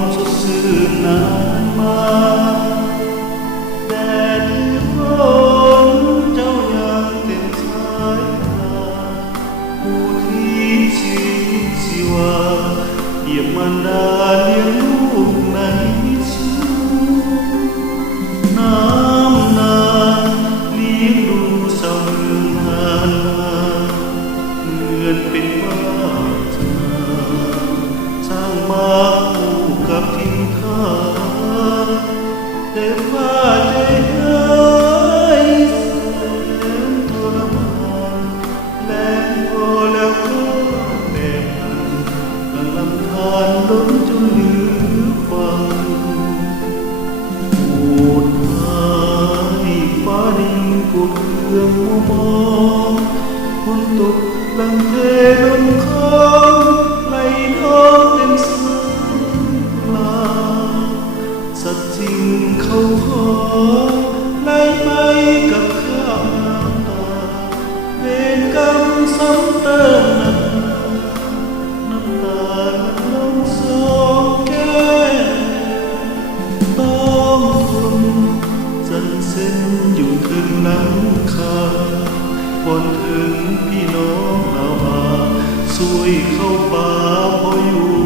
มสดชื่นนานมาแดดหรือฝนเจ้ายังเต็มสายตาผู้ที่ชีวิตชีวาเยี่ยมมารดาเลี้ยงลูกในชูน้ำนาเลี้ยงดูชาวเมืองนานมาเหมือนเป็นบ้านช่างมาคู่กับทิมทานแต่ฟ้าใจหายแสนทรมานแรงพอแล้วก็แบ่งกันลำธารล้นจนเหลือฟังโอดหายฟ้าดินกดเครื่องมัวมองฝนตกหลังเทลงค้างไหลน้องเต็มสายปลาสัตว์จริงเขาขอไหลไปกับข้าวน้ำตาเวรกรรมซ้ำเติมน้ำตาลงสองแก้มต้องทนจันเส้นอยู่ถึงหลังคาบนถึงพี่น้องเรามาช่วยเข้าป่าพออยู่